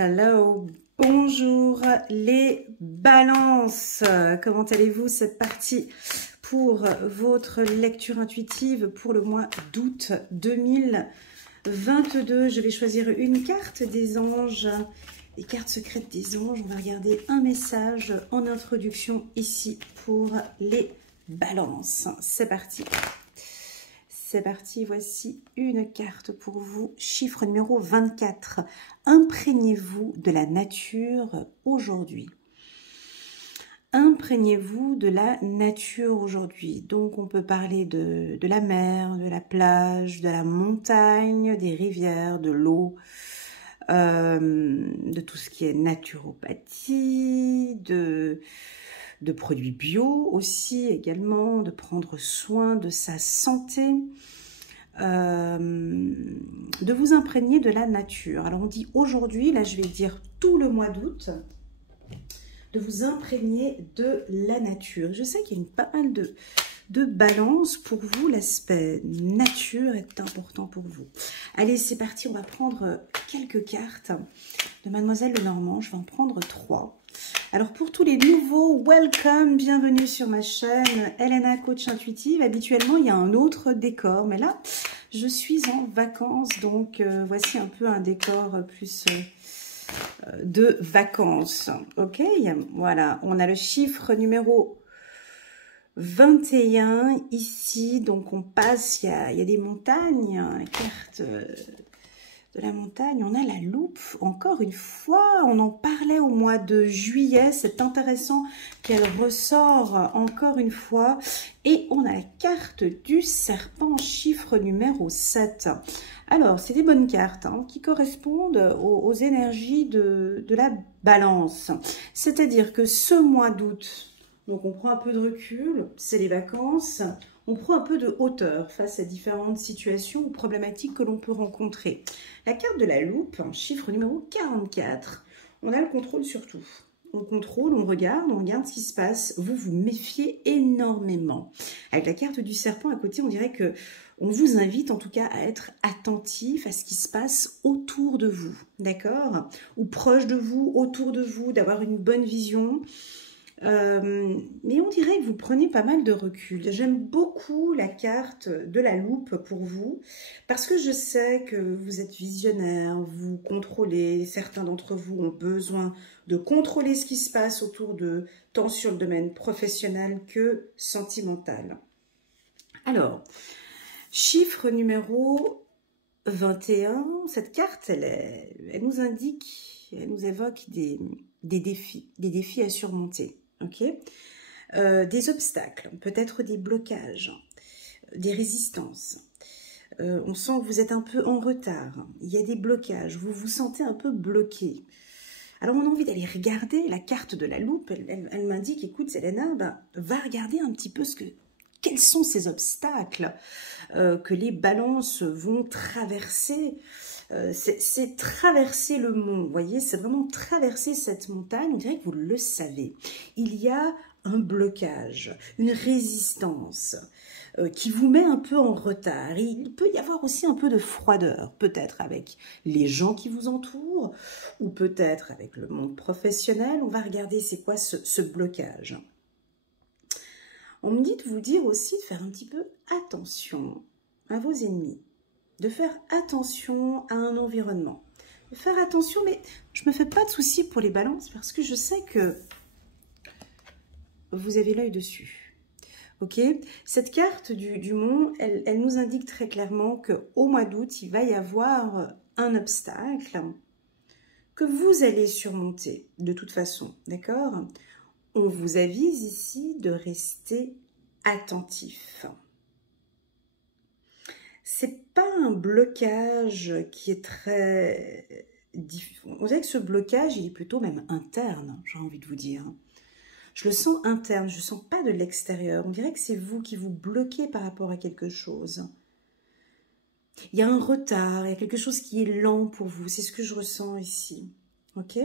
Hello, bonjour les balances, comment allez-vous? C'est parti pour votre lecture intuitive pour le mois d'août 2022. Je vais choisir une carte des anges, les cartes secrètes des anges. On va regarder un message en introduction ici pour les balances. C'est parti. C'est parti, voici une carte pour vous, chiffre numéro 24. Imprégnez-vous de la nature aujourd'hui. Imprégnez-vous de la nature aujourd'hui. Donc on peut parler de la mer, de la plage, de la montagne, des rivières, de l'eau, de tout ce qui est naturopathie, de produits bio aussi également, de prendre soin de sa santé, de vous imprégner de la nature. Alors on dit aujourd'hui, là je vais dire tout le mois d'août, de vous imprégner de la nature. Je sais qu'il y a pas mal de balance pour vous, l'aspect nature est important pour vous. Allez, c'est parti, on va prendre quelques cartes de Mademoiselle Lenormand, je vais en prendre 3. Alors pour tous les nouveaux, welcome, bienvenue sur ma chaîne Elena Coach Intuitive. Habituellement il y a un autre décor, mais là je suis en vacances, donc voici un peu un décor plus de vacances. Ok, voilà, on a le chiffre numéro 21 ici, donc on passe, il y a des montagnes, la carte de la montagne, on a la loupe, encore une fois, on en parlait au mois de juillet, c'est intéressant qu'elle ressort encore une fois, et on a la carte du serpent, chiffre numéro 7. Alors, c'est des bonnes cartes qui correspondent aux énergies de la balance, c'est-à-dire que ce mois d'août, donc on prend un peu de recul, c'est les vacances, on prend un peu de hauteur face à différentes situations ou problématiques que l'on peut rencontrer. La carte de la loupe, chiffre numéro 44, on a le contrôle sur tout. On contrôle, on regarde ce qui se passe. Vous vous méfiez énormément. Avec la carte du serpent à côté, on dirait que on vous invite en tout cas à être attentif à ce qui se passe autour de vous, d'accord? Ou proche de vous, autour de vous, d'avoir une bonne vision. Mais on dirait que vous prenez pas mal de recul. J'aime beaucoup la carte de la loupe pour vous parce que je sais que vous êtes visionnaire, vous contrôlez, certains d'entre vous ont besoin de contrôler ce qui se passe autour de tant sur le domaine professionnel que sentimental. Alors, chiffre numéro 21, cette carte, elle nous indique, elle nous évoque des défis à surmonter. Ok, des obstacles, peut-être des blocages, des résistances. On sent que vous êtes un peu en retard. Il y a des blocages, vous vous sentez un peu bloqué. Alors on a envie d'aller regarder la carte de la loupe. Elle m'indique, écoute Selena, va regarder un petit peu quels sont ces obstacles que les balances vont traverser. C'est traverser le mont, vous voyez, c'est vraiment traverser cette montagne, on dirait que vous le savez. Il y a un blocage, une résistance qui vous met un peu en retard. Il peut y avoir aussi un peu de froideur, peut-être avec les gens qui vous entourent, ou peut-être avec le monde professionnel. On va regarder c'est quoi ce blocage. On me dit de vous dire aussi de faire un petit peu attention à vos ennemis. De faire attention à un environnement. De faire attention, mais je ne me fais pas de soucis pour les balances parce que je sais que vous avez l'œil dessus. Ok, cette carte du mont, elle nous indique très clairement qu'au mois d'août, il va y avoir un obstacle que vous allez surmonter de toute façon, d'accord? On vous avise ici de rester attentif. C'est pas un blocage qui est très difficile. On dirait que ce blocage, il est plutôt même interne, j'ai envie de vous dire. Je le sens interne, je ne sens pas de l'extérieur. On dirait que c'est vous qui vous bloquez par rapport à quelque chose. Il y a un retard, il y a quelque chose qui est lent pour vous. C'est ce que je ressens ici. Ok ?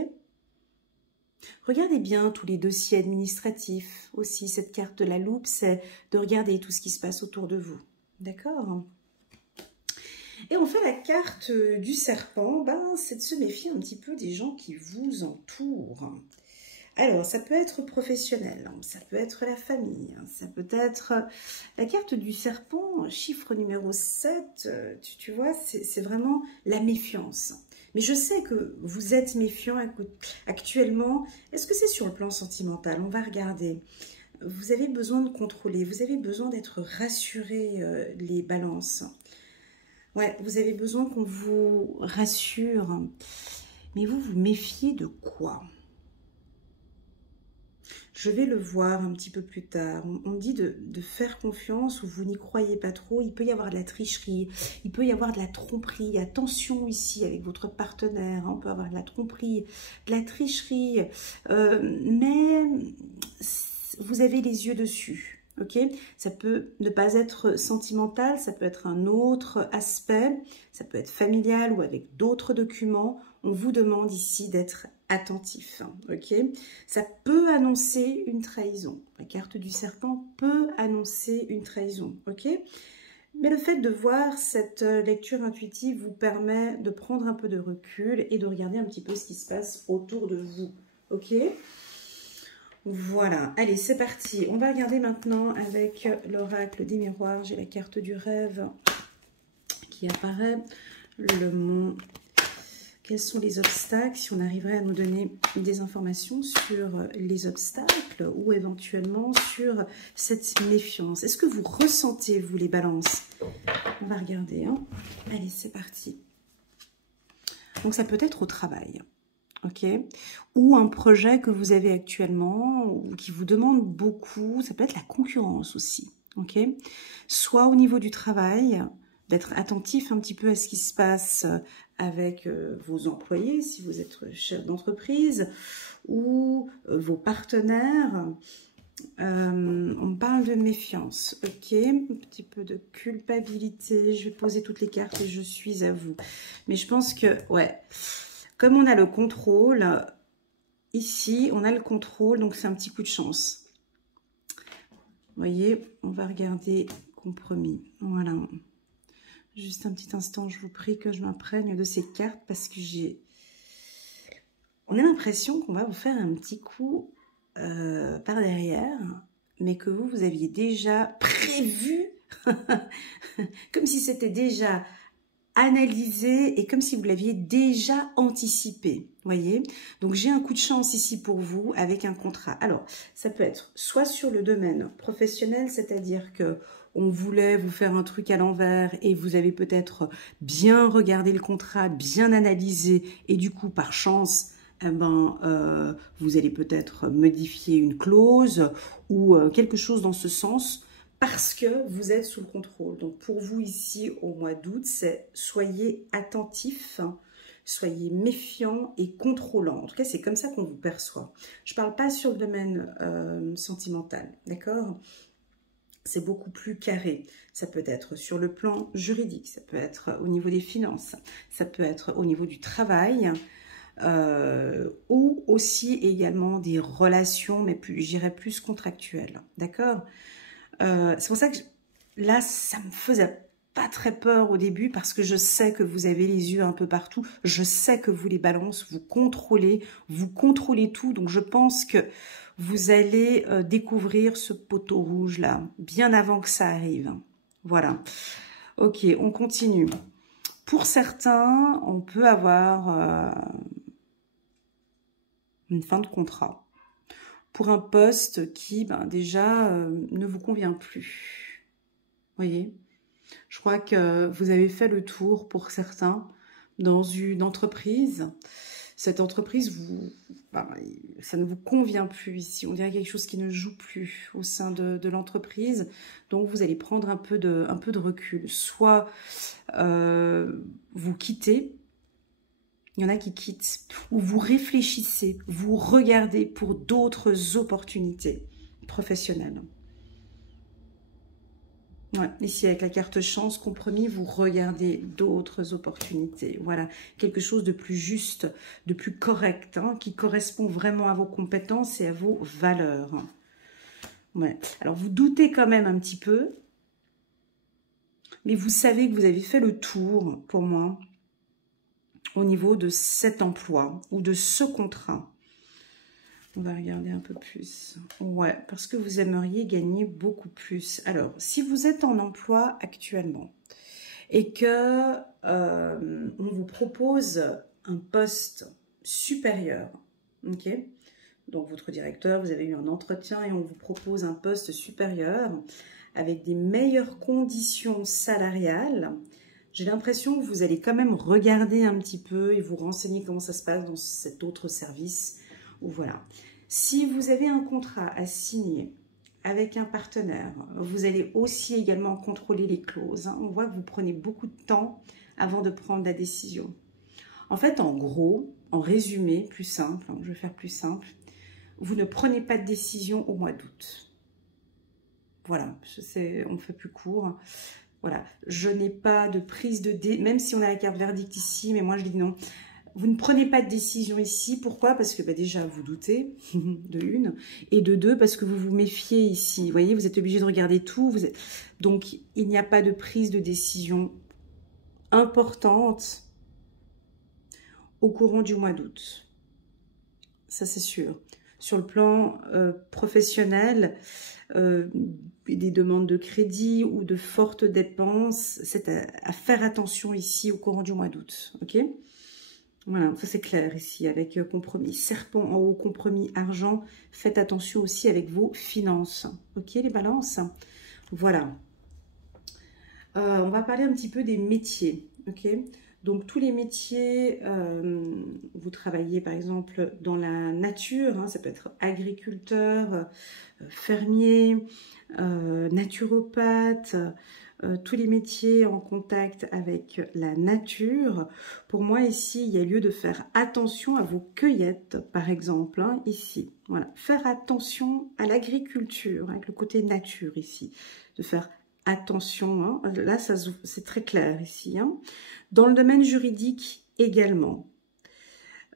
Regardez bien tous les dossiers administratifs aussi. Cette carte de la loupe, c'est de regarder tout ce qui se passe autour de vous. D'accord ? Et on fait la carte du serpent, ben, c'est de se méfier un petit peu des gens qui vous entourent. Alors, ça peut être professionnel, ça peut être la famille, ça peut être la carte du serpent, chiffre numéro 7, tu vois, c'est vraiment la méfiance. Mais je sais que vous êtes méfiant actuellement. Est-ce que c'est sur le plan sentimental? On va regarder. Vous avez besoin de contrôler, vous avez besoin d'être rassuré, les balances. Ouais, vous avez besoin qu'on vous rassure. Mais vous vous méfiez de quoi? Je vais le voir un petit peu plus tard. On me dit de faire confiance ou vous n'y croyez pas trop. Il peut y avoir de la tricherie, il peut y avoir de la tromperie. Attention ici avec votre partenaire, hein. On peut avoir de la tromperie, de la tricherie. Mais vous avez les yeux dessus. Ok, ça peut ne pas être sentimental, ça peut être un autre aspect, ça peut être familial ou avec d'autres documents. On vous demande ici d'être attentif, ok. Ça peut annoncer une trahison. La carte du serpent peut annoncer une trahison, ok. Mais le fait de voir cette lecture intuitive vous permet de prendre un peu de recul et de regarder un petit peu ce qui se passe autour de vous, ok. Voilà, allez, c'est parti. On va regarder maintenant avec l'oracle des miroirs. J'ai la carte du rêve qui apparaît. Le mont. Quels sont les obstacles? Si on arriverait à nous donner des informations sur les obstacles ou éventuellement sur cette méfiance. Est-ce que vous ressentez, vous, les balances? On va regarder, hein. Allez, c'est parti. Donc, ça peut être au travail. Ok, ou un projet que vous avez actuellement ou qui vous demande beaucoup, ça peut être la concurrence aussi, ok, soit au niveau du travail, d'être attentif un petit peu à ce qui se passe avec vos employés, si vous êtes chef d'entreprise, ou vos partenaires. On parle de méfiance, ok, un petit peu de culpabilité, je vais poser toutes les cartes et je suis à vous, mais je pense que, ouais, comme on a le contrôle, ici, on a le contrôle, donc c'est un petit coup de chance. Vous voyez, on va regarder compromis. Voilà. Juste un petit instant, je vous prie que je m'imprègne de ces cartes parce que on a l'impression qu'on va vous faire un petit coup par derrière, mais que vous aviez déjà prévu, comme si c'était déjà analysé et comme si vous l'aviez déjà anticipé, voyez. Donc j'ai un coup de chance ici pour vous avec un contrat. Alors ça peut être soit sur le domaine professionnel, c'est-à-dire que on voulait vous faire un truc à l'envers et vous avez peut-être bien regardé le contrat, bien analysé et du coup par chance, eh ben, vous allez peut-être modifier une clause ou quelque chose dans ce sens. Parce que vous êtes sous le contrôle. Donc pour vous ici au mois d'août, c'est soyez attentifs, soyez méfiants et contrôlants. En tout cas, c'est comme ça qu'on vous perçoit. Je ne parle pas sur le domaine sentimental, d'accord? C'est beaucoup plus carré. Ça peut être sur le plan juridique, ça peut être au niveau des finances, ça peut être au niveau du travail, ou aussi également des relations, mais j'irais plus contractuelles, d'accord? C'est pour ça que là, ça me faisait pas très peur au début parce que je sais que vous avez les yeux un peu partout. Je sais que vous les balances, vous contrôlez tout. Donc, je pense que vous allez découvrir ce poteau rouge là, bien avant que ça arrive. Voilà. Ok, on continue. Pour certains, on peut avoir une fin de contrat. Pour un poste qui, ben, déjà, ne vous convient plus. Vous voyez? Je crois que vous avez fait le tour, pour certains, dans une entreprise. Cette entreprise, ben, ça ne vous convient plus ici. On dirait quelque chose qui ne joue plus au sein de l'entreprise. Donc, vous allez prendre un peu de recul. Soit vous quittez. Il y en a qui quittent, ou vous réfléchissez, vous regardez pour d'autres opportunités professionnelles. Ouais, ici, avec la carte chance, compromis, vous regardez d'autres opportunités. Voilà, quelque chose de plus juste, de plus correct, hein, qui correspond vraiment à vos compétences et à vos valeurs. Ouais. Alors, vous doutez quand même un petit peu. Mais vous savez que vous avez fait le tour, pour moi, au niveau de cet emploi ou de ce contrat. On va regarder un peu plus. Ouais, parce que vous aimeriez gagner beaucoup plus. Alors, si vous êtes en emploi actuellement et que on vous propose un poste supérieur, ok? Donc, votre directeur, vous avez eu un entretien et on vous propose un poste supérieur avec des meilleures conditions salariales. J'ai l'impression que vous allez quand même regarder un petit peu et vous renseigner comment ça se passe dans cet autre service. Ou voilà. Si vous avez un contrat à signer avec un partenaire, vous allez aussi également contrôler les clauses. On voit que vous prenez beaucoup de temps avant de prendre la décision. En fait, en gros, en résumé, plus simple, je vais faire plus simple, vous ne prenez pas de décision au mois d'août. Voilà, on fait plus court. Voilà, je n'ai pas de prise de décision, même si on a la carte verdict ici, mais moi je dis non. Vous ne prenez pas de décision ici. Pourquoi? Parce que déjà, vous doutez, de une. Et de deux, parce que vous vous méfiez ici. Vous voyez, vous êtes obligé de regarder tout. Donc, il n'y a pas de prise de décision importante au courant du mois d'août. Ça, c'est sûr. Sur le plan professionnel, des demandes de crédit ou de fortes dépenses, c'est à faire attention ici au courant du mois d'août. Ok? Voilà, ça c'est clair ici, avec compromis serpent en haut, compromis argent. Faites attention aussi avec vos finances. Ok, les balances? Voilà. On va parler un petit peu des métiers. Ok, donc tous les métiers, vous travaillez par exemple dans la nature, hein, ça peut être agriculteur, fermier, naturopathe, tous les métiers en contact avec la nature. Pour moi, ici, il y a lieu de faire attention à vos cueillettes, par exemple, hein, ici. Voilà, faire attention à l'agriculture, avec le côté nature ici, de faire attention. Hein. Là, c'est très clair ici. Hein. Dans le domaine juridique également.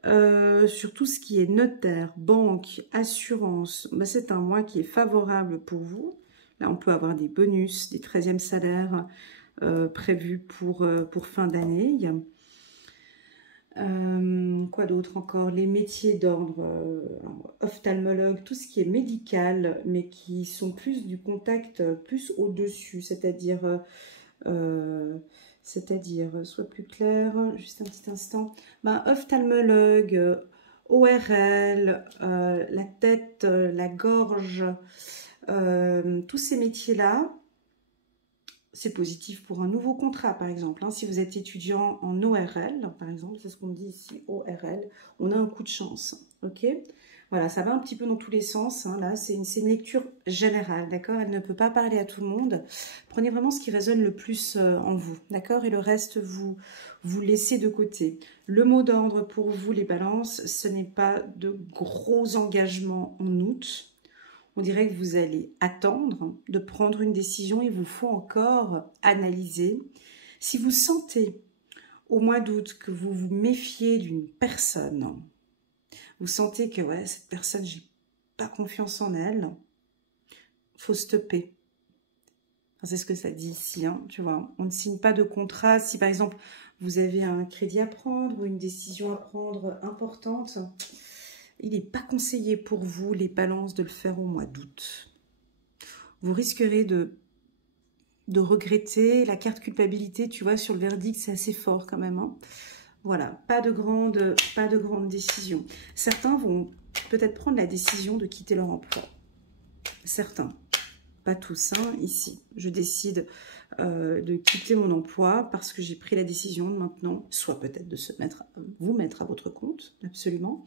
Sur tout ce qui est notaire, banque, assurance, ben c'est un mois qui est favorable pour vous. Là, on peut avoir des bonus, des 13e salaires prévus pour fin d'année. Quoi d'autre encore? Les métiers d'ordre ophtalmologue, tout ce qui est médical, mais qui sont plus du contact, plus au-dessus, c'est-à-dire, soit plus clair, juste un petit instant, ben, ophtalmologue, ORL, la tête, la gorge, tous ces métiers-là, c'est positif pour un nouveau contrat, par exemple. Hein. Si vous êtes étudiant en ORL, par exemple, c'est ce qu'on dit ici, ORL, on a un coup de chance. Ok? Voilà, ça va un petit peu dans tous les sens. Hein. Là, c'est une lecture générale, d'accord? Elle ne peut pas parler à tout le monde. Prenez vraiment ce qui résonne le plus en vous, d'accord? Et le reste, vous laissez de côté. Le mot d'ordre pour vous, les balances, ce n'est pas de gros engagements en août. On dirait que vous allez attendre de prendre une décision. Il vous faut encore analyser. Si vous sentez au mois d'août que vous vous méfiez d'une personne, vous sentez que ouais, cette personne, j'ai pas confiance en elle, faut stopper. Enfin, c'est ce que ça dit ici, hein, tu vois. On ne signe pas de contrat. Si par exemple, vous avez un crédit à prendre ou une décision à prendre importante, il n'est pas conseillé pour vous, les balances, de le faire au mois d'août. Vous risquerez de regretter la carte culpabilité, tu vois, sur le verdict, c'est assez fort quand même. Hein. Voilà, pas de grande décision. Certains vont peut-être prendre la décision de quitter leur emploi. Certains, pas tous, hein, ici. Je décide de quitter mon emploi parce que j'ai pris la décision de maintenant, soit peut-être de vous mettre à votre compte, absolument.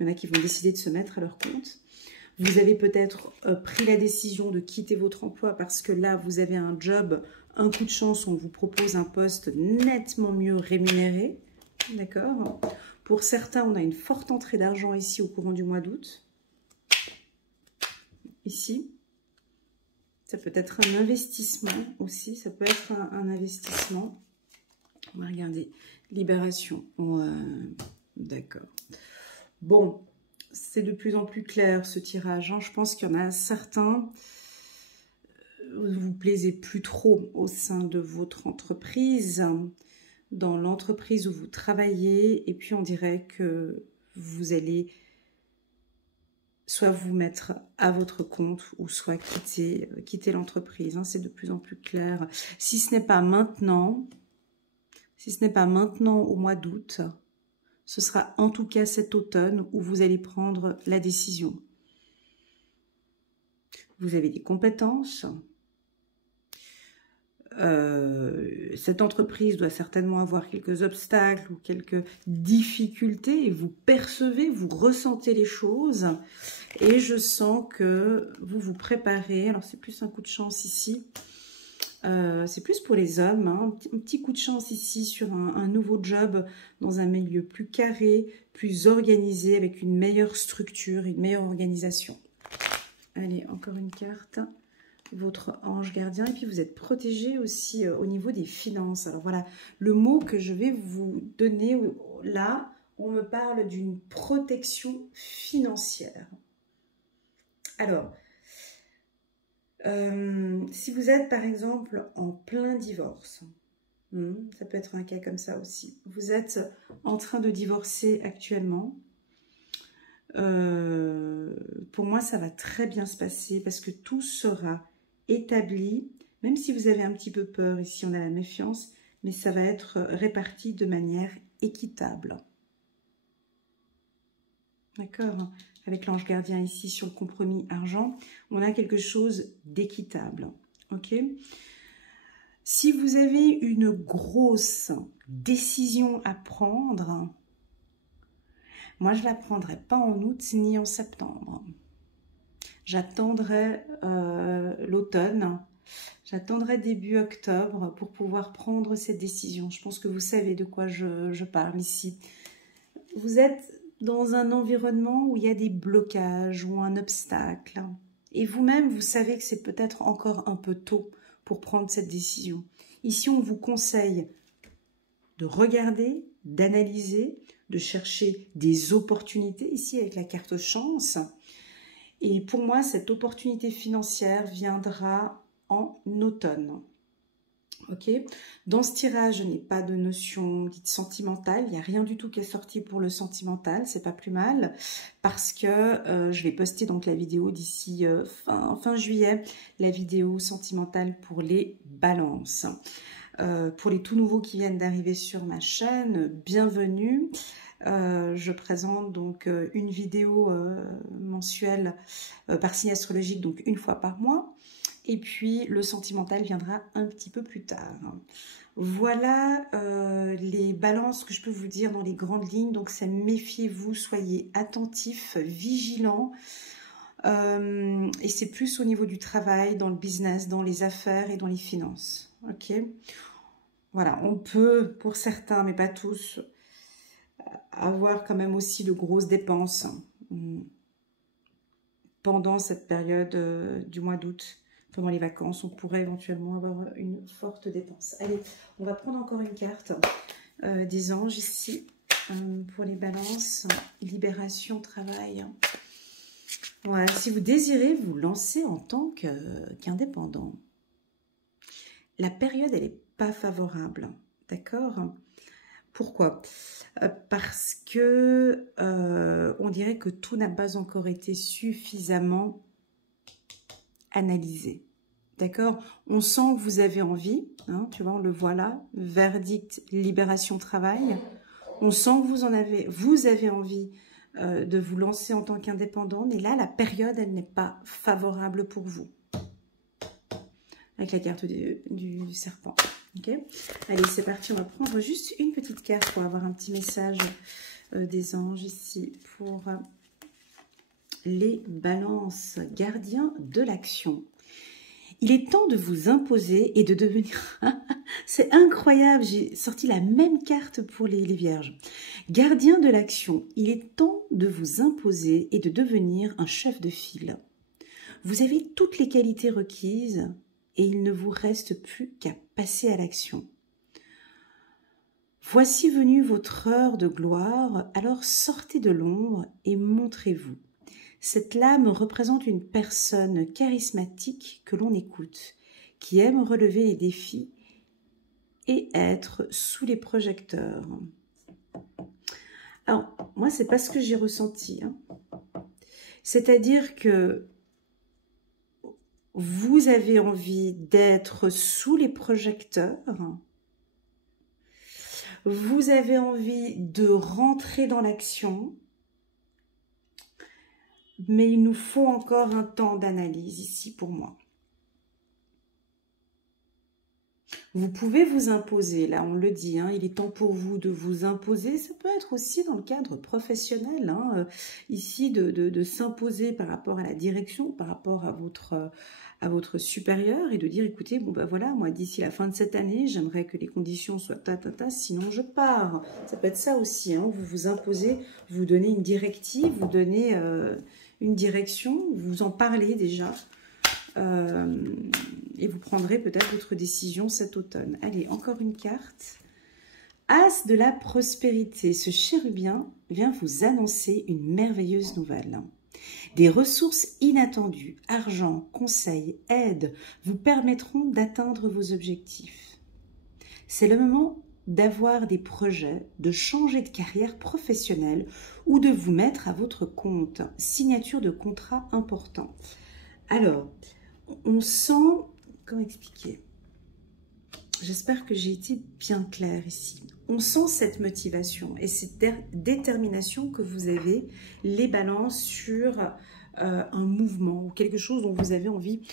Il y en a qui vont décider de se mettre à leur compte. Vous avez peut-être pris la décision de quitter votre emploi parce que là, vous avez un job, un coup de chance, on vous propose un poste nettement mieux rémunéré. D'accord? Pour certains, on a une forte entrée d'argent ici au courant du mois d'août. Ici. Ça peut être un investissement aussi. Ça peut être un investissement. On va regarder. Libération. D'accord. Bon, c'est de plus en plus clair ce tirage. Hein. Je pense qu'il y en a certains. vous vous plaisez plus trop au sein de votre entreprise, dans l'entreprise où vous travaillez, et puis on dirait que vous allez soit vous mettre à votre compte ou soit quitter l'entreprise. Hein, c'est de plus en plus clair. Si ce n'est pas maintenant, au mois d'août, ce sera en tout cas cet automne où vous allez prendre la décision. Vous avez des compétences. Cette entreprise doit certainement avoir quelques obstacles ou quelques difficultés et vous percevez, vous ressentez les choses et je sens que vous vous préparez. Alors c'est plus un coup de chance ici, c'est plus pour les hommes, hein. Un petit coup de chance ici sur un nouveau job dans un milieu plus carré, plus organisé, avec une meilleure structure, une meilleure organisation. Allez, encore une carte. Votre ange gardien, et puis vous êtes protégé aussi au niveau des finances. Alors voilà, le mot que je vais vous donner là, on me parle d'une protection financière. Alors, si vous êtes par exemple en plein divorce, ça peut être un cas comme ça aussi, vous êtes en train de divorcer actuellement, pour moi ça va très bien se passer parce que tout sera établi, même si vous avez un petit peu peur, ici on a la méfiance, mais ça va être réparti de manière équitable. D'accord? Avec l'ange gardien ici sur le compromis argent, on a quelque chose d'équitable. Ok? Si vous avez une grosse décision à prendre, moi je ne la prendrai pas en août ni en septembre. J'attendrai l'automne, j'attendrai début octobre pour pouvoir prendre cette décision. Je pense que vous savez de quoi je parle ici. Vous êtes dans un environnement où il y a des blocages ou un obstacle. Et vous-même, vous savez que c'est peut-être encore un peu tôt pour prendre cette décision. Ici, on vous conseille de regarder, d'analyser, de chercher des opportunités, ici avec la carte chance. Et pour moi, cette opportunité financière viendra en automne. Ok. Dans ce tirage, je n'ai pas de notion dite sentimentale. Il n'y a rien du tout qui est sorti pour le sentimental. C'est pas plus mal parce que je vais poster donc la vidéo d'ici fin juillet, la vidéo sentimentale pour les balances. Pour les tout nouveaux qui viennent d'arriver sur ma chaîne, bienvenue. Je présente donc une vidéo mensuelle par signe astrologique, donc une fois par mois. Et puis le sentimental viendra un petit peu plus tard. Voilà les balances que je peux vous dire dans les grandes lignes. Donc c'est méfiez-vous, soyez attentifs, vigilants. Et c'est plus au niveau du travail, dans le business, dans les affaires et dans les finances. Ok. Voilà, on peut, pour certains, mais pas tous, avoir quand même aussi de grosses dépenses pendant cette période du mois d'août. Pendant les vacances, on pourrait éventuellement avoir une forte dépense. Allez, on va prendre encore une carte des anges ici pour les balances. Libération, travail. Voilà, si vous désirez vous lancer en tant qu'indépendant, la période, elle n'est pas favorable. D'accord ? Pourquoi? Parce que on dirait que tout n'a pas encore été suffisamment analysé. D'accord? On sent que vous avez envie, hein, tu vois, on le voit là, verdict, libération, travail. On sent que vous avez envie de vous lancer en tant qu'indépendant, mais là, la période, elle n'est pas favorable pour vous. Avec la carte du serpent. Ok? Allez, c'est parti, on va prendre juste une petite carte pour avoir un petit message des anges ici pour les balances, gardiens de l'action. Il est temps de vous imposer et de devenir... C'est incroyable, j'ai sorti la même carte pour les vierges. Gardien de l'action, il est temps de vous imposer et de devenir un chef de file. Vous avez toutes les qualités requises et il ne vous reste plus qu'à passer à l'action. Voici venue votre heure de gloire, alors sortez de l'ombre et montrez-vous. Cette lame représente une personne charismatique que l'on écoute. qui aiment relever les défis et être sous les projecteurs. Alors, moi, c'est pas ce que j'ai ressenti. Hein. C'est-à-dire que vous avez envie d'être sous les projecteurs. Vous avez envie de rentrer dans l'action. Mais il nous faut encore un temps d'analyse ici pour moi. Vous pouvez vous imposer, là on le dit, hein, il est temps pour vous de vous imposer. Ça peut être aussi dans le cadre professionnel, hein, ici de s'imposer par rapport à la direction, par rapport à votre supérieur et de dire écoutez, bon ben voilà, moi d'ici la fin de cette année, j'aimerais que les conditions soient sinon je pars. Ça peut être ça aussi, hein, vous vous imposez, vous donnez une directive, vous donnez une direction, vous en parlez déjà. Et vous prendrez peut-être votre décision cet automne. Allez, encore une carte. As de la prospérité. Ce chérubien vient vous annoncer une merveilleuse nouvelle. Des ressources inattendues, argent, conseils, aide, vous permettront d'atteindre vos objectifs. C'est le moment d'avoir des projets, de changer de carrière professionnelle ou de vous mettre à votre compte. Signature de contrat important. Alors, on sent... Comment expliquer? J'espère que j'ai été bien claire ici. On sent cette motivation et cette détermination que vous avez, les balances, sur un mouvement ou quelque chose dont vous avez envie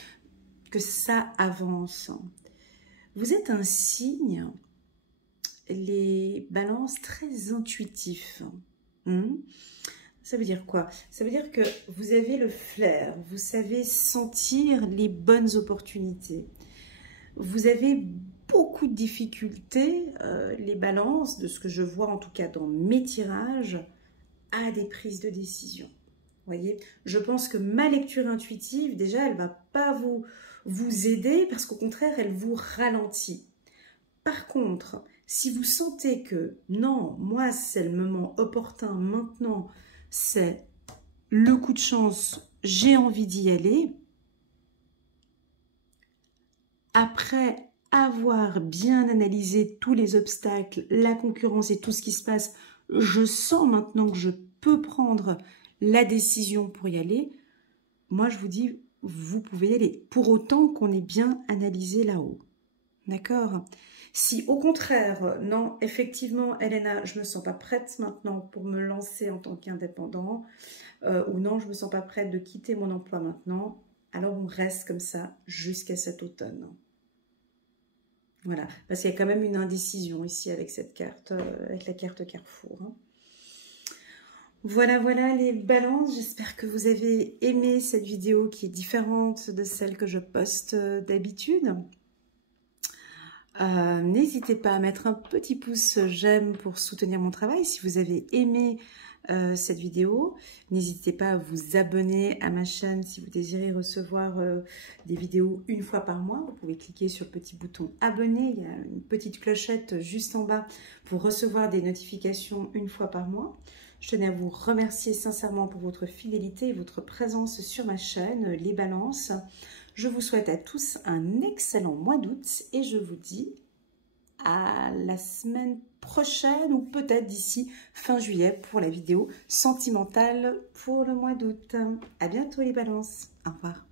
que ça avance. Vous êtes un signe, les balances, très intuitifs. Ça veut dire quoi? Ça veut dire que vous avez le flair, vous savez sentir les bonnes opportunités. Vous avez beaucoup de difficultés, les balances, de ce que je vois en tout cas dans mes tirages, à des prises de décision. Vous voyez, je pense que ma lecture intuitive, déjà, elle ne va pas vous aider parce qu'au contraire, elle vous ralentit. Par contre, si vous sentez que non, moi, c'est le moment opportun maintenant, c'est le coup de chance, j'ai envie d'y aller. Après avoir bien analysé tous les obstacles, la concurrence et tout ce qui se passe, je sens maintenant que je peux prendre la décision pour y aller. Moi, je vous dis, vous pouvez y aller. Pour autant qu'on ait bien analysé là-haut. D'accord? Si au contraire, non, effectivement, Elena, je ne me sens pas prête maintenant pour me lancer en tant qu'indépendant, ou non, je ne me sens pas prête de quitter mon emploi maintenant, alors on reste comme ça jusqu'à cet automne. Voilà, parce qu'il y a quand même une indécision ici avec cette carte, avec la carte Carrefour. Hein. Voilà, voilà les balances. J'espère que vous avez aimé cette vidéo qui est différente de celle que je poste d'habitude. N'hésitez pas à mettre un petit pouce j'aime pour soutenir mon travail si vous avez aimé cette vidéo. N'hésitez pas à vous abonner à ma chaîne si vous désirez recevoir des vidéos une fois par mois. Vous pouvez cliquer sur le petit bouton abonner. Il y a une petite clochette juste en bas pour recevoir des notifications une fois par mois. Je tenais à vous remercier sincèrement pour votre fidélité et votre présence sur ma chaîne, Les Balances. Je vous souhaite à tous un excellent mois d'août et je vous dis à la semaine prochaine ou peut-être d'ici fin juillet pour la vidéo sentimentale pour le mois d'août. À bientôt les balances. Au revoir.